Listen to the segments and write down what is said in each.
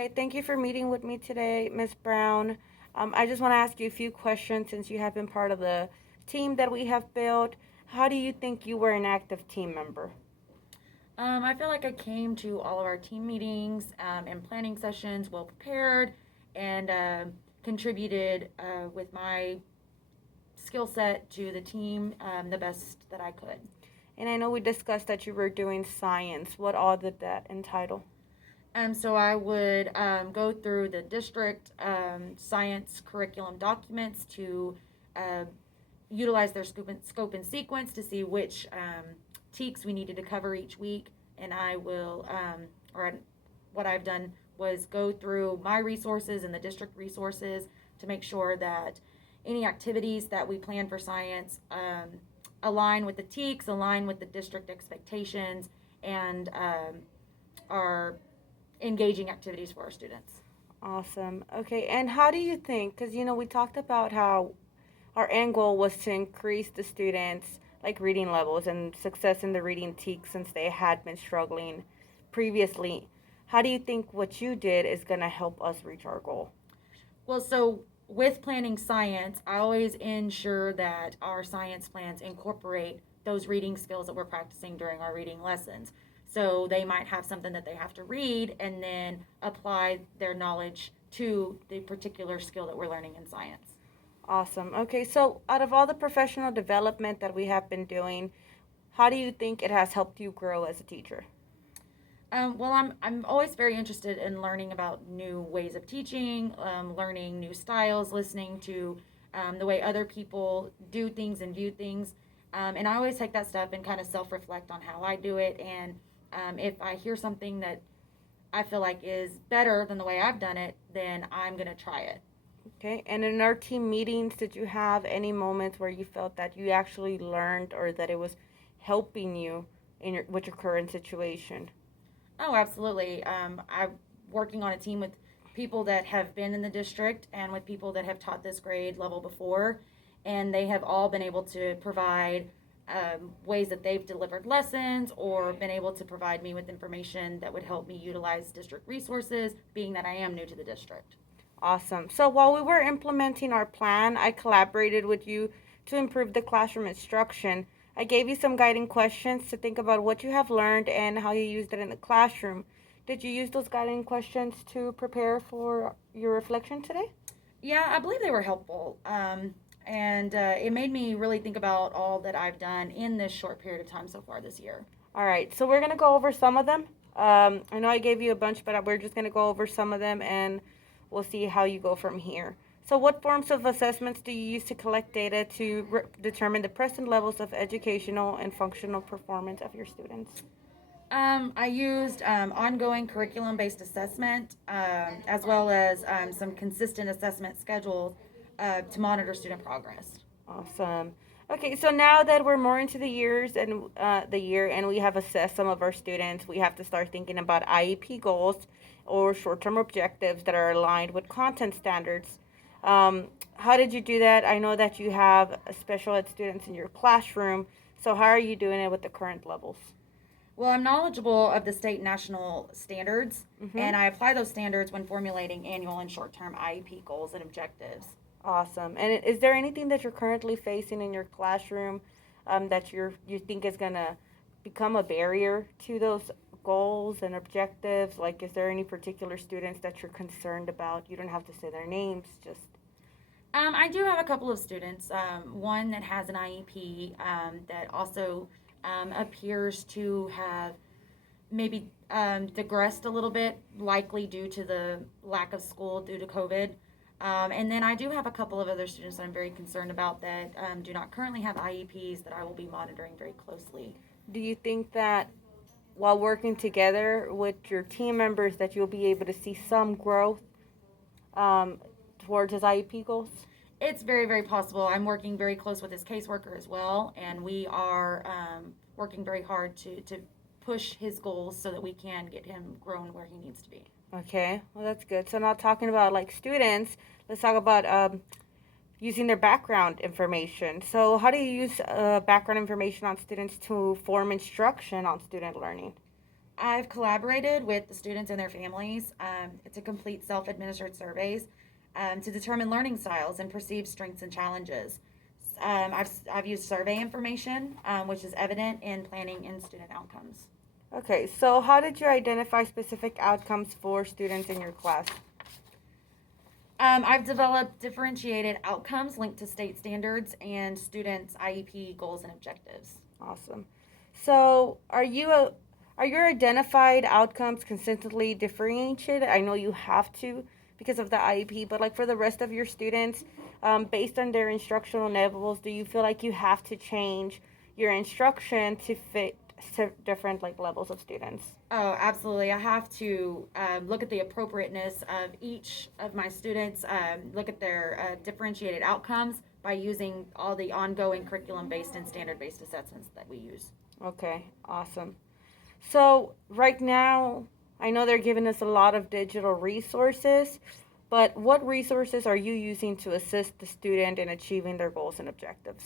Okay, thank you for meeting with me today, Ms. Brown. I just want to ask you a few questions since you have been part of the team that we have built. How do you think you were an active team member? I feel like I came to all of our team meetings and planning sessions well prepared and contributed with my skill set to the team the best that I could. And I know we discussed that you were doing science. What all did that entitle? So I would go through the district science curriculum documents to uh, utilize their scope and sequence to see which TEKs we needed to cover each week. And I will, or what I've done was go through my resources and the district resources to make sure that any activities that we plan for science align with the TEKs, align with the district expectations, and are engaging activities for our students. Awesome. Okay, and how do you think, because we talked about how our end goal was to increase the students' like reading levels and success in the reading teak since they had been struggling previously. How do you think what you did is going to help us reach our goal? Well, so with planning science, I always ensure that our science plans incorporate those reading skills that we're practicing during our reading lessons. So they might have something that they have to read and then apply their knowledge to the particular skill that we're learning in science. Awesome. Okay, so out of all the professional development that we have been doing, how do you think it has helped you grow as a teacher? I'm always very interested in learning about new ways of teaching, learning new styles, listening to the way other people do things and view things. And I always take that step and kind of self reflect on how I do it. And if I hear something that I feel like is better than the way I've done it, then I'm going to try it. Okay, and in our team meetings, did you have any moments where you felt that you actually learned or that it was helping you in with your current situation? Oh, absolutely. I'm working on a team with people that have been in the district and with people that have taught this grade level before, and they have all been able to provide ways that they've delivered lessons or been able to provide me with information that would help me utilize district resources, being that I am new to the district. Awesome. So while we were implementing our plan, I collaborated with you to improve the classroom instruction. I gave you some guiding questions to think about what you have learned and how you used it in the classroom. Did you use those guiding questions to prepare for your reflection today? Yeah, I believe they were helpful. And it made me really think about all that I've done in this short period of time so far this year. All right, so we're going to go over some of them. I know I gave you a bunch, but we're just going to go over some of them and we'll see how you go from here. So, what forms of assessments do you use to collect data to determine the present levels of educational and functional performance of your students? I used ongoing curriculum based assessment as well as some consistent assessment schedules to monitor student progress. Awesome. Okay, so now that we're more into the year and we have assessed some of our students, we have to start thinking about IEP goals or short-term objectives that are aligned with content standards. How did you do that? I know that you have special ed students in your classroom, so how are you doing it with the current levels? Well, I'm knowledgeable of the state and national standards, Mm-hmm. and I apply those standards when formulating annual and short term IEP goals and objectives. Awesome. And is there anything that you're currently facing in your classroom that you think is gonna become a barrier to those goals and objectives? Like, is there any particular students that you're concerned about? You don't have to say their names. Just I do have a couple of students, one that has an IEP that also appears to have maybe digressed a little bit, likely due to the lack of school due to COVID. And then I do have a couple of other students that I'm very concerned about that do not currently have IEPs that I will be monitoring very closely. do you think that while working together with your team members, that you'll be able to see some growth um, towards his IEP goals? It's very, very possible. I'm working very close with his caseworker as well, and we are working very hard to push his goals so that we can get him grown where he needs to be. Okay, well that's good. So not talking about like students, let's talk about using their background information. So, how do you use background information on students to form instruction on student learning? I've collaborated with the students and their families to complete self-administered surveys to determine learning styles and perceived strengths and challenges. I've used survey information, which is evident in planning and student outcomes. Okay, so how did you identify specific outcomes for students in your class? I've developed differentiated outcomes linked to state standards and students' IEP goals and objectives. Awesome. So, are your identified outcomes consistently differentiated? I know you have to because of the IEP, but like for the rest of your students, based on their instructional levels, do you feel like you have to change your instruction to fit different like levels of students? Oh, absolutely. I have to look at the appropriateness of each of my students, look at their differentiated outcomes by using all the ongoing curriculum-based and standard-based assessments that we use. Okay, awesome. So right now, I know they're giving us a lot of digital resources, but what resources are you using to assist the student in achieving their goals and objectives?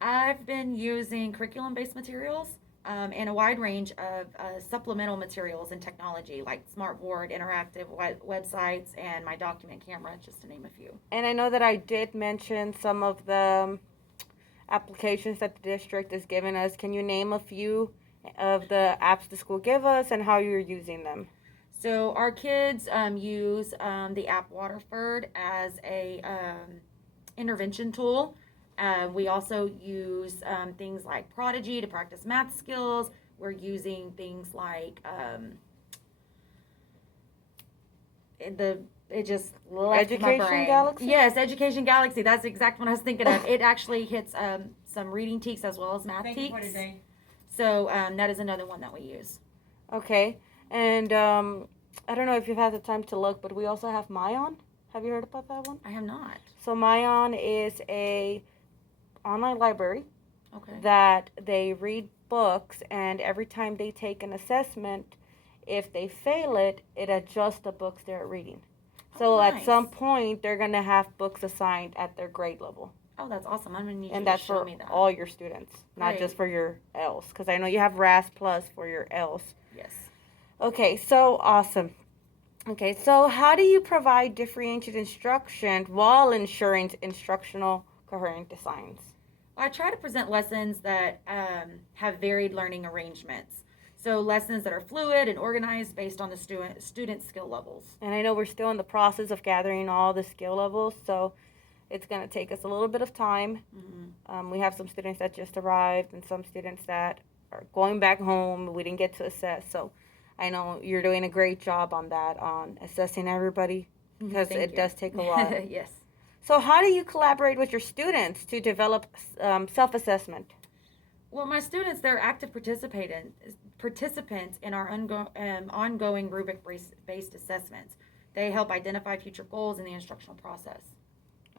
I've been using curriculum-based materials and a wide range of supplemental materials and technology like Smartboard, interactive websites, and my document camera, just to name a few. And I know that I did mention some of the applications that the district is giving us. Can you name a few of the apps the school give us and how you're using them? So our kids use the app Waterford as a intervention tool. We also use things like Prodigy to practice math skills. We're using things like it just left my Education brain. Galaxy? Yes, Education Galaxy. That's exactly what I was thinking of. It actually hits some reading teaks as well as math Thank you for teaks. today. So that is another one that we use. Okay. And I don't know if you've had the time to look, but we also have Mayon. Have you heard about that one? I have not. So Mayon is a online library Okay. that they read books, and every time they take an assessment, if they fail it, it adjusts the books they're reading. So Oh, at nice. some point, they're gonna have books assigned at their grade level, Oh, that's awesome. I'm gonna need you and to that's show for me that. all your students, not just for your L's. Because I know you have RAS Plus for your L's. Yes. Okay, so awesome. Okay, so how do you provide differentiated instruction while ensuring instructional coherent designs? I try to present lessons that have varied learning arrangements. So lessons that are fluid and organized based on the student skill levels. And I know we're still in the process of gathering all the skill levels, so it's going to take us a little bit of time. Mm-hmm. We have some students that just arrived and some students that are going back home. We didn't get to assess, so I know you're doing a great job on that, on assessing everybody, because Thank it you. does take a while. Yes. So how do you collaborate with your students to develop self-assessment? Well, my students, they're active participants in our ongoing rubric-based assessments. They help identify future goals in the instructional process.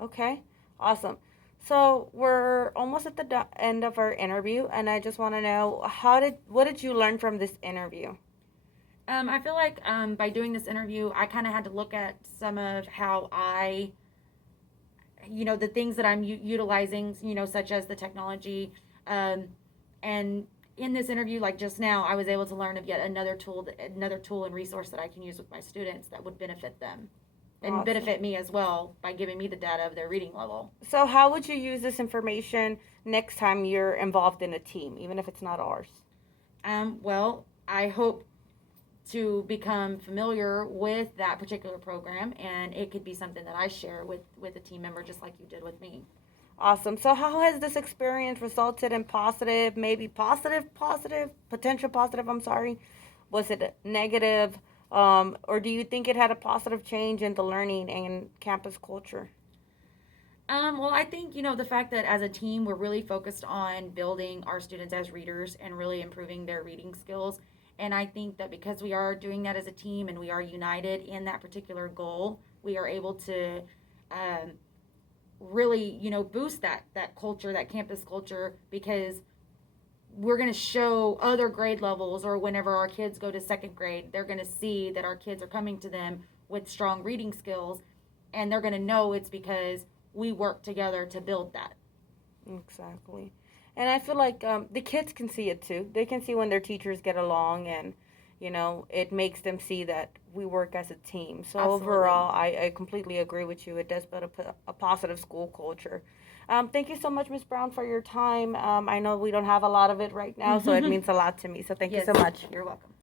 Okay, awesome. So we're almost at the end of our interview, and I just want to know what did you learn from this interview? I feel like by doing this interview, I kind of had to look at some of how the things that I'm utilizing, such as the technology. And in this interview, like just now, I was able to learn of yet another tool and resource that I can use with my students that would benefit them and Awesome. benefit me as well by giving me the data of their reading level. So how would you use this information next time you're involved in a team, even if it's not ours? Well, I hope to become familiar with that particular program, and it could be something that I share with a team member, just like you did with me. Awesome. So how has this experience resulted in positive, potential positive, I'm sorry? Was it negative? Or do you think it had a positive change in the learning and campus culture? Well, I think, the fact that as a team, we're really focused on building our students as readers and really improving their reading skills. And I think that because we are doing that as a team and we are united in that particular goal, we are able to really, boost that culture, that campus culture, because we're going to show other grade levels, or whenever our kids go to second grade, they're going to see that our kids are coming to them with strong reading skills, and they're going to know it's because we work together to build that. Exactly. And I feel like the kids can see it too. They can see when their teachers get along and, it makes them see that we work as a team. So Absolutely. overall, I completely agree with you. It does build a positive school culture. Thank you so much, Ms. Brown, for your time. I know we don't have a lot of it right now, so it means a lot to me. So thank you Yes, so much. you're welcome.